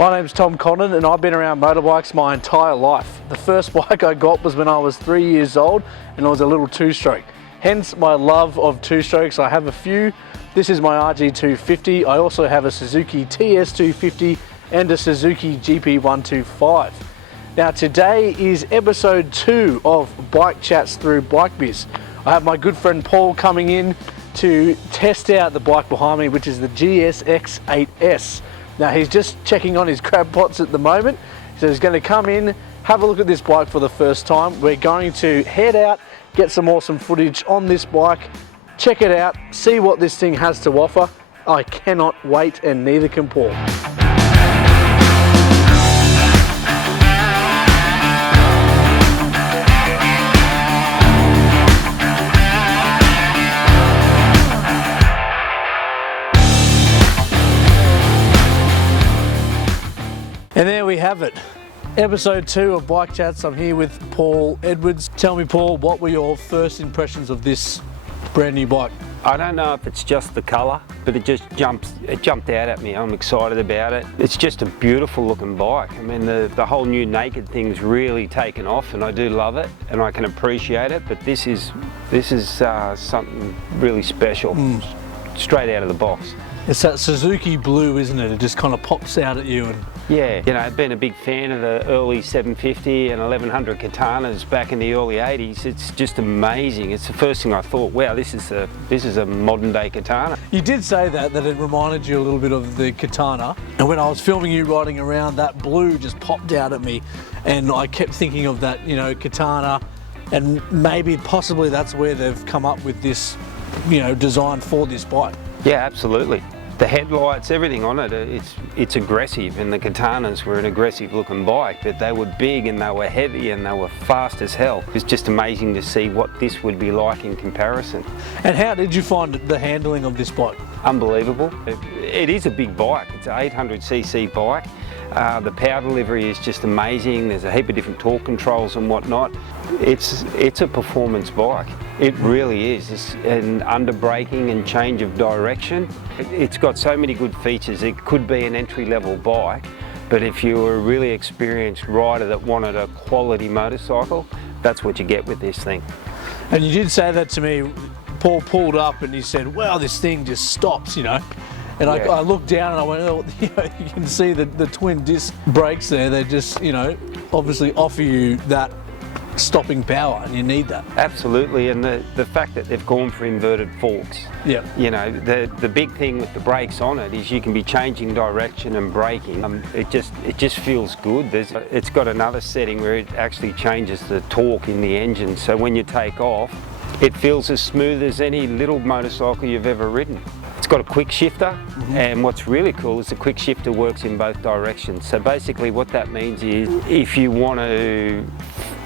My name's Tom Condon and I've been around motorbikes my entire life. The first bike I got was when I was 3 years old and it was a little two-stroke. Hence my love of two-strokes. I have a few. This is my RG250. I also have a Suzuki TS250 and a Suzuki GP125. Now today is episode 2 of Bike Chats through Bike Biz. I have my good friend Paul coming in to test out the bike behind me, which is the GSX-8S. Now he's just checking on his crab pots at the moment, so he's going to come in, have a look at this bike for the first time. We're going to head out, get some awesome footage on this bike, check it out, see what this thing has to offer. I cannot wait, and neither can Paul. And there we have it, episode 2 of Bike Chats. I'm here with Paul Edwards. Tell me, Paul, what were your first impressions of this brand new bike? I don't know if it's just the colour, but it jumped out at me. I'm excited about it. It's just a beautiful looking bike. I mean, the whole new naked thing's really taken off, and I do love it, and I can appreciate it. But this is something really special, straight out of the box. It's that Suzuki blue, isn't it? It just kind of pops out at you. And yeah, you know, I've been a big fan of the early 750 and 1100 Katanas back in the early 80s. It's just amazing. It's the first thing I thought, wow, this is a modern day Katana. You did say that it reminded you a little bit of the Katana. And when I was filming you riding around, that blue just popped out at me. And I kept thinking of that, you know, Katana. And maybe possibly that's where they've come up with this, you know, design for this bike. Yeah, absolutely. The headlights, everything on it, it's aggressive, and the Katanas were an aggressive looking bike, but they were big and they were heavy and they were fast as hell. It's just amazing to see what this would be like in comparison. And how did you find the handling of this bike? Unbelievable. It is a big bike. It's an 800cc bike. The power delivery is just amazing. There's a heap of different torque controls and whatnot. It's a performance bike. It really is. It's an under braking and change of direction. It's got so many good features. It could be an entry-level bike, but if you were a really experienced rider that wanted a quality motorcycle, that's what you get with this thing. And you did say that to me. Paul pulled up and he said, wow, this thing just stops, you know. And yeah. I looked down and I went, oh, you know, you can see the twin disc brakes there. They just, you know, obviously offer you that stopping power, and you need that. Absolutely, and the fact that they've gone for inverted forks. Yeah. You know, the big thing with the brakes on it is you can be changing direction and braking. It just feels good. It's got another setting where it actually changes the torque in the engine, so when you take off, it feels as smooth as any little motorcycle you've ever ridden. It's got a quick shifter, and what's really cool is the quick shifter works in both directions. So basically what that means is if you want to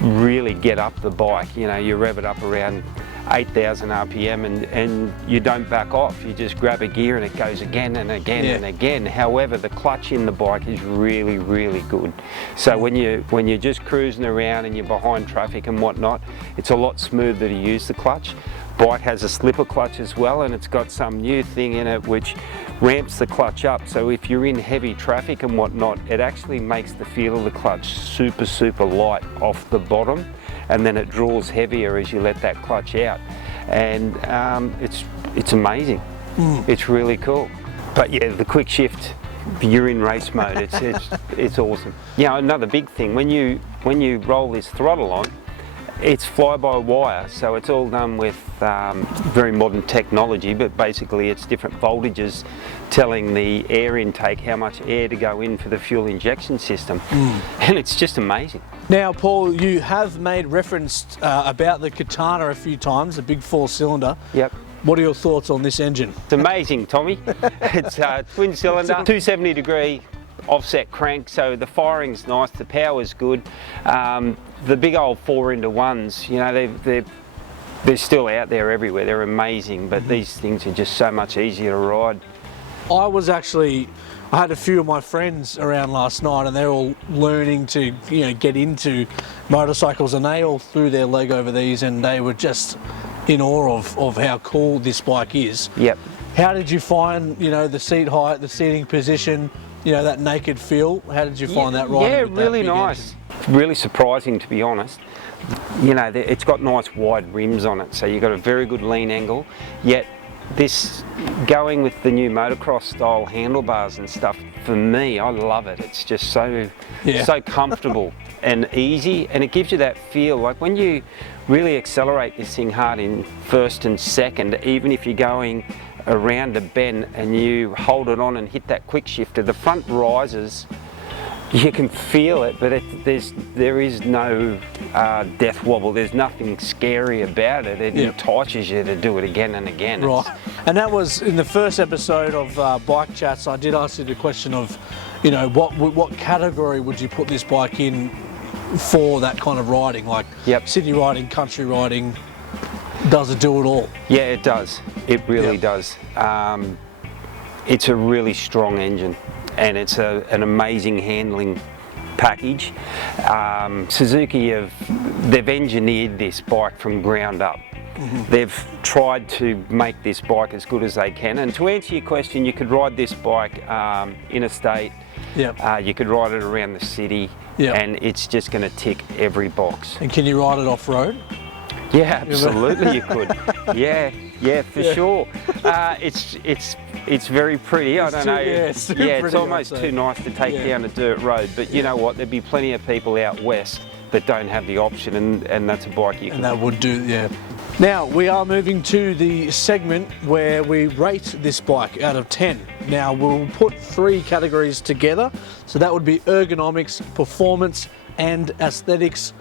really get up the bike, you know, you rev it up around 8,000 RPM and you don't back off, you just grab a gear and it goes again and again and again. However, the clutch in the bike is really, really good. So when you're just cruising around and you're behind traffic and whatnot, it's a lot smoother to use the clutch. Bike has a slipper clutch as well, and it's got some new thing in it which ramps the clutch up, so if you're in heavy traffic and whatnot, it actually makes the feel of the clutch super, super light off the bottom, and then it draws heavier as you let that clutch out, and it's amazing. It's really cool. But yeah, the quick shift, you're in race mode. It's awesome. Yeah, another big thing, when you roll this throttle on, it's fly-by-wire, so it's all done with very modern technology, but basically it's different voltages telling the air intake how much air to go in for the fuel injection system, and it's just amazing. Now, Paul, you have made reference about the Katana a few times, the big 4-cylinder. Yep. What are your thoughts on this engine? It's amazing, Tommy. It's a twin cylinder, 270-degree offset crank, so the firing's nice, the power's good. The big old 4-into-1s, you know, they're still out there everywhere. They're amazing, but these things are just so much easier to ride. I had a few of my friends around last night, and they're all learning to, you know, get into motorcycles, and they all threw their leg over these, and they were just in awe of how cool this bike is. Yep. How did you find, you know, the seat height, the seating position, you know, that naked feel. How did you find that riding? Yeah, with that really big nice. engine? It's really surprising, to be honest. You know, it's got nice wide rims on it, so you've got a very good lean angle, yet this, going with the new motocross style handlebars and stuff, for me, I love it. It's just so comfortable and easy, and it gives you that feel like when you really accelerate this thing hard in first and second, even if you're going around a bend and you hold it on and hit that quick shifter, the front rises, you can feel it, but there is no death wobble. There's nothing scary about it. It entices you to do it again and again. Right. And that was in the first episode of Bike Chats. I did ask you the question of, you know, what category would you put this bike in for that kind of riding, like city riding, country riding? Does it do it all? Yeah, it does. It really does. It's a really strong engine, and it's an amazing handling package. Suzuki they've engineered this bike from ground up. They've tried to make this bike as good as they can, and to answer your question, you could ride this bike interstate, you could ride it around the city, and it's just going to tick every box. And can you ride it off-road? Yeah, absolutely you could. Yeah, for sure. It's very pretty. I don't know. It's almost too nice to take down a dirt road. But you know what? There'd be plenty of people out west that don't have the option, and that's a bike you can. And that would do, Now we are moving to the segment where we rate this bike out of 10. Now we'll put 3 categories together. So that would be ergonomics, performance, and aesthetics.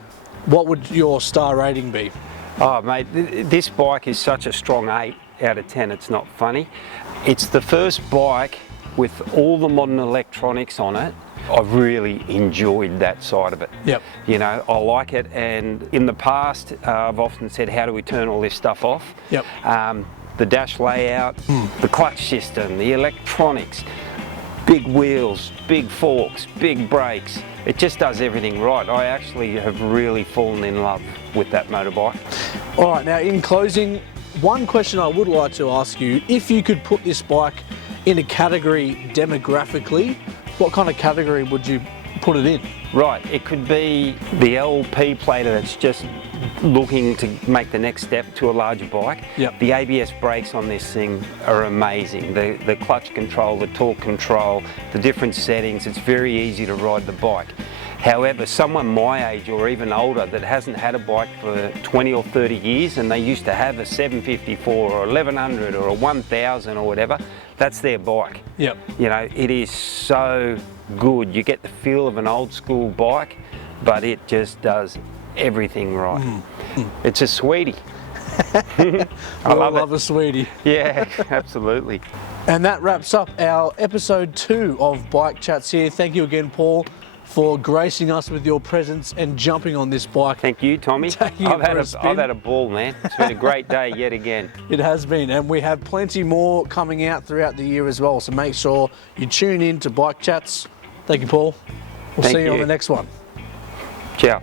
What would your star rating be? Oh mate, this bike is such a strong 8 out of 10, it's not funny. It's the first bike with all the modern electronics on it. I've really enjoyed that side of it. You know, I like it, and in the past I've often said, how do we turn all this stuff off? The dash layout, the clutch system, the electronics, big wheels, big forks, big brakes. It just does everything right. I actually have really fallen in love with that motorbike. All right, now in closing, one question I would like to ask you, if you could put this bike in a category demographically, what kind of category would you put it in? Right, it could be the LP plater that's just looking to make the next step to a larger bike. The ABS brakes on this thing are amazing. The clutch control, the torque control, the different settings, it's very easy to ride the bike. However, someone my age or even older that hasn't had a bike for 20 or 30 years and they used to have a 754 or 1100 or a 1000 or whatever, that's their bike. You know, it is so good. You get the feel of an old school bike, but it just does everything right. It's a sweetie. I love a sweetie. Yeah, absolutely. And that wraps up our episode 2 of Bike Chats here. Thank you again, Paul, for gracing us with your presence and jumping on this bike. Thank you, Tommy. I've had a ball, man. It's been a great day yet again. It has been, and we have plenty more coming out throughout the year as well, so make sure you tune in to Bike Chats. Thank you, Paul. We'll see you on the next one. Ciao.